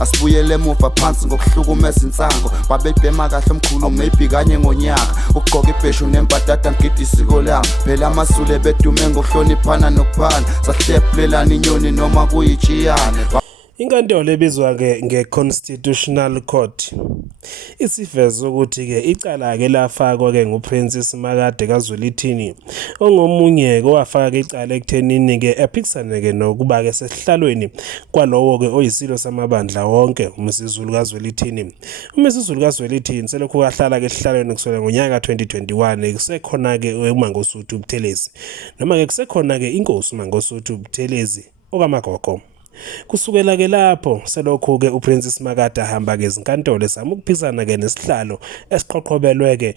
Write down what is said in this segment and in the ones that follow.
Asibuyele emuva phansi ngokuhlukumeza insango babebhema kahle omkhulu maybe kanye ngonyaka ugqoka ibheshu nembadada ngidi isiko lami phela amasule bedume ngokuhloniphana nokuphana sahlephulelana inyoni noma kuyijiyane. Inkantolo ebizwa nge-Constitutional Court isiveza ukuthi icala lafakwa nguPrincess Makade kaZwelithini ongomunye owafaka icala ekuthenini ephikisane nokuba sesihlalweni kwalowo oyisilo samabandla wonke uMisuzulu kaZwelithini. uMisuzulu kaZwelithini selokhu kahlala esihlalweni kusukela ngonyaka 2021 kusekhona uMangosuthu Buthelezi noma kusekhona inkosi uMangosuthu Buthelezi okamagogo. Kusukela lapho selokhu uPrincess Makade ahamba ezinkantolo esama ukuphikisana nesihlalo esiqoqobelwe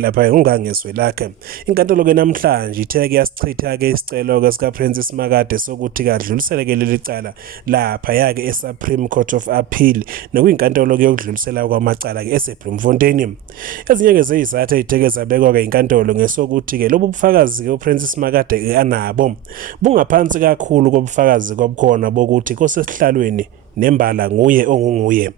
lapha ungangeswe lakhe. Inkantolo namhlanje ithe yasichitha isicelo sika Princess Makade sokuthi kadlulisele leli cala lapha eSupreme Court of Appeal nokuyinkantolo yokudlulisela kwamacala eseBloemfontein. Ezinye zezizathu ezitheke zabekwa inkantolo ngesokuthi lobu bufakazi uPrincess Makade anabo bungaphansi kakhulu kobufakazi kobukhona ukuthi kosesihlalweni nembala nguye ongunguye.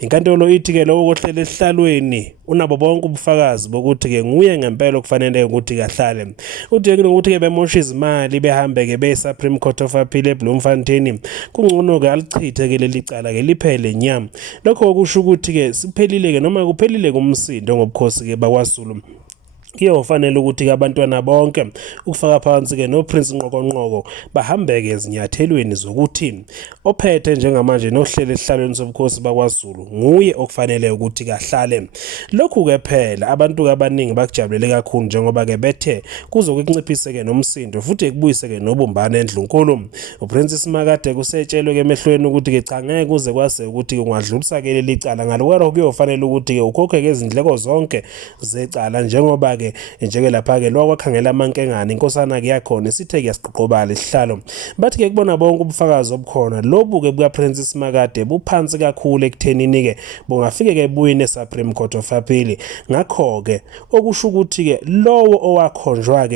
Inkantolo ithi lowo kohlela esihlalweni unabo bonke ubufakazi bokuthi nguye ngempela okufanele ukuthi kahlale. Uthi ukuthi bemosha izimali behambe beSupreme Court of Appeal eBloemfontein kungcono alichithe leli cala liphele nyama. Lokho okusho ukuthi siphelile noma kuphelile kumsindo ngobukhosi bakwaZulu. Kuyofanele ukuthi abantwana bonke ukufaka phansi noPrince Nqokonqoko bahambe ezinyathelweni zokuthi ophethe njengamanje nohlelo esihlalweni sobukhosi bakwaZulu nguye okufanele ukuthi kahlale. Lokhu phela abantu abaningi bakujabulele kakhulu njengoba bethe kuzokunciphisa nomsindo futhi kubuyise nobumbano endlunkulu. uPrincess Makade kusetshelwe emehlweni ukuthi cha ngeke kuze kwase ukuthi kungadlulisa leli cala ngalokho kuyofanele ukuthi ukhokhe izindleko zonke zecala njengoba lapha lokwakhangela amankengane inkosana yakhona sithe kuyasiqoqobala isihlalo. Bathi kubona bonke ubufakazi obukhona lobu bukaPrincess Makade buphansi kakhulu ekuthenini bungafike ebuyini eSupreme Court of Appeal. Ngakho okusho ukuthi lowo owakhonjwa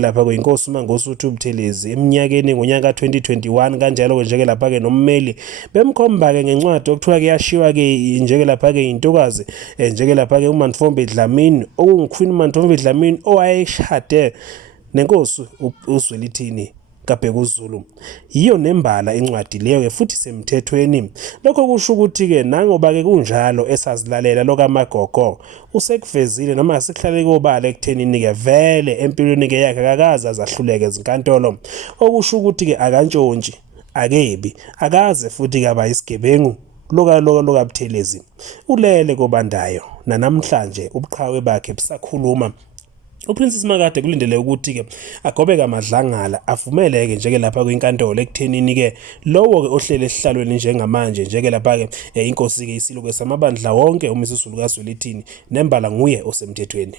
lapha kwinkosi uMangosuthu Buthelezi eminyakeni ngonyaka 2021 kanjalo lapha nommeli bemkhomba ngencwadi okuthiwa kuyashiwa lapha intokazi lapha uMantfombi Dlamini okunguQueen Mantfombi Dlamini owayeshade nenkosi uZwelithini kaBhekuzulu. Yiyo nembala incwadi leyo futhi semthethweni. Lokho kusho ukuthi nangoba kunjalo esazilalela lokamagogo usekuvezile noma sekuhlale kobala ekuthenini vele empilweni yakhe akaza zahluleke ezinkantolo. Okusho ukuthi akantshontshi akebi akaze futhi kaba isigebengu loka Buthelezi ulele kobandayo namhlanje ubuqhawe bakhe busakhuluma. uPrincess Makade kulindele ukuthi agobe kamadlangala avumele lapha kwinkantolo ekuthenini lowo ohlele esihlalweni njengamanje lapha inkosi isilo samabandla wonke uMisuzulu kaZwelithini nembala nguye osemthethweni.